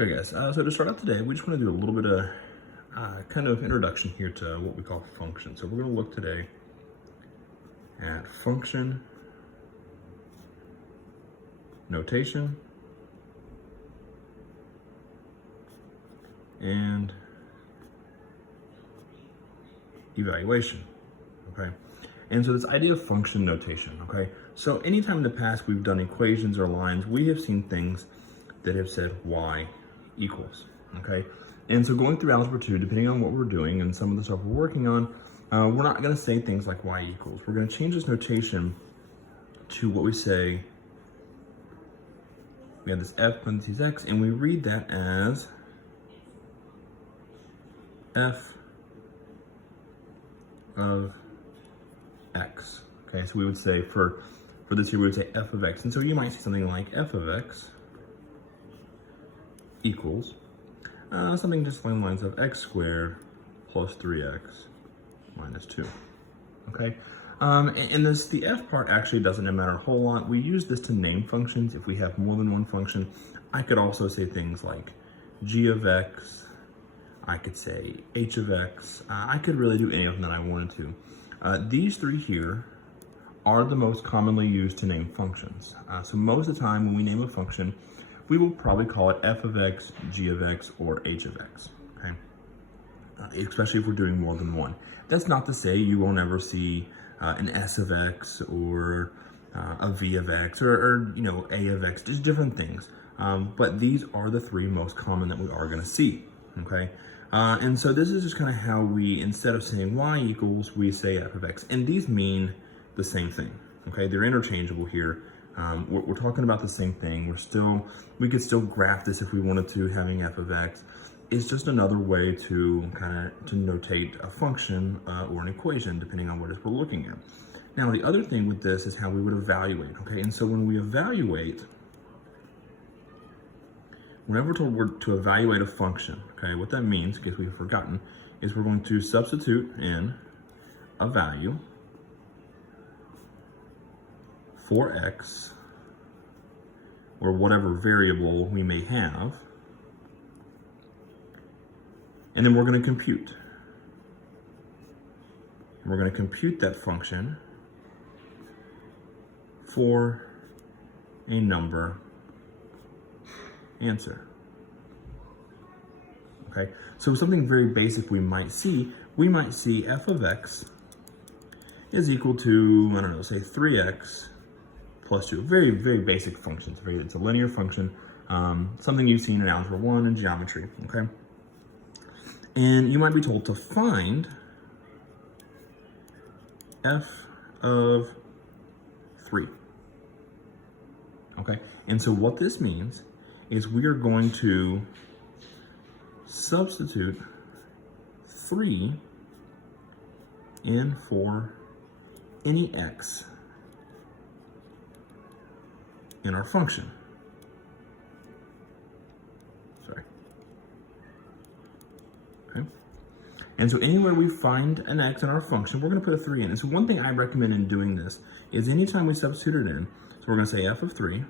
Okay guys, so to start out today, we just want to do a little bit of kind of introduction here to what we call function. So we're going to look today at function notation and evaluation, okay? And so this idea of function notation, okay? So anytime in the past we've done equations or lines, we have seen things that have said y equals, okay? And so going through Algebra 2, depending on what we're doing and some of the stuff we're working on, we're not gonna say things like y equals. We're gonna change this notation to what we say, we have this f parentheses x, and we read that as f of x, okay? So we would say, for this here, we would say f of x. And so you might see something like f of x equals something just along the lines of x squared plus 3x minus 2, okay? And the f part actually doesn't matter a whole lot. We use this to name functions. If we have more than one function, I could also say things like g of x, I could say h of x, I could really do any of them that I wanted to. These three here are the most commonly used to name functions. So most of the time when we name a function, we will probably call it f of x, g of x, or h of x, okay? Especially if we're doing more than one. That's not to say you won't ever see an s of x or a v of x or you know, a of x, just different things. But these are the three most common that we are gonna see, okay? And so this is just kind of how we, instead of saying y equals, we say f of x. And these mean the same thing, okay? They're interchangeable here. We're talking about the same thing. We could still graph this if we wanted to, having f of x. It's just another way to to notate a function or an equation, depending on what it is we're looking at. Now, the other thing with this is how we would evaluate, okay? And so when we evaluate, whenever we're to evaluate a function, okay, what that means, in case we've forgotten, is we're going to substitute in a value for x, or whatever variable we may have, and then we're going to compute. We're going to compute that function for a number answer. Okay, so something very basic we might see f of x is equal to, I don't know, say 3x plus 2. Very, very basic functions. It's a linear function, something you've seen in Algebra 1 and geometry, okay? And you might be told to find f of 3, okay? And so what this means is we are going to substitute 3 in for any x in our function. Sorry. Okay. And so anywhere we find an x in our function, we're going to put a 3 in. And so one thing I recommend in doing this is anytime we substitute it in, so we're going to say f of 3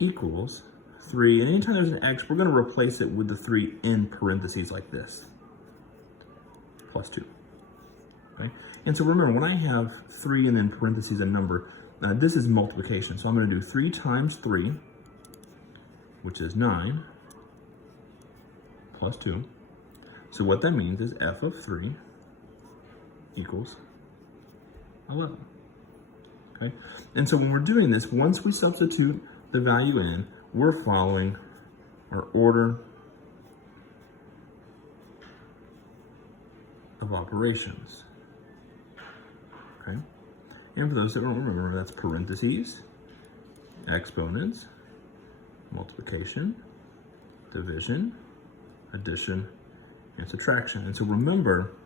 equals 3, and anytime there's an x, we're going to replace it with the 3 in parentheses like this, plus 2. Okay? And so remember, when I have 3 and then parentheses a number, this is multiplication. So I'm going to do 3 times 3, which is 9, plus 2. So what that means is f of 3 equals 11. Okay? And so when we're doing this, once we substitute the value in, we're following our order of operations. Okay? And for those that don't remember, that's parentheses, exponents, multiplication, division, addition, and subtraction. And so remember,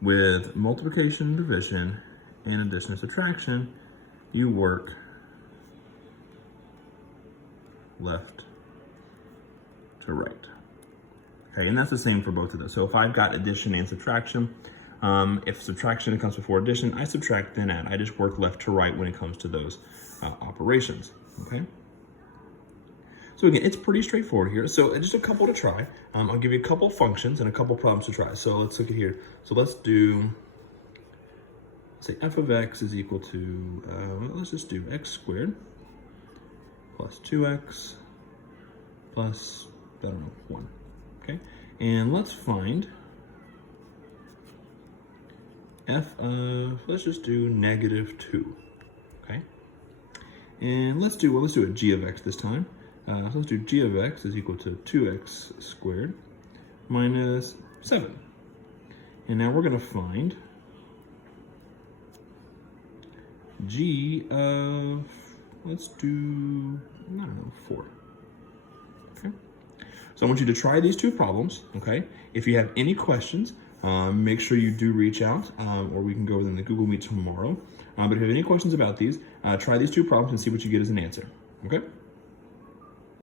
with multiplication, division, and addition and subtraction, you work left to right. Okay, and that's the same for both of those. So if I've got addition and subtraction, if subtraction comes before addition, I subtract then add. I just work left to right when it comes to those operations, okay? So again, it's pretty straightforward here. So just a couple to try. I'll give you a couple functions and a couple problems to try. So let's look at here. So let's say f of x is equal to, let's just do x squared plus 2x plus, I don't know, 1, okay? And let's find f of, let's just do negative 2, okay? And let's do a g of x this time. So let's do g of x is equal to 2x squared minus 7. And now we're going to find g of, let's do, I don't know, 4. Okay. So I want you to try these two problems, okay? If you have any questions, make sure you do reach out, or we can go over them in the Google Meet tomorrow. But if you have any questions about these, try these two problems and see what you get as an answer, okay?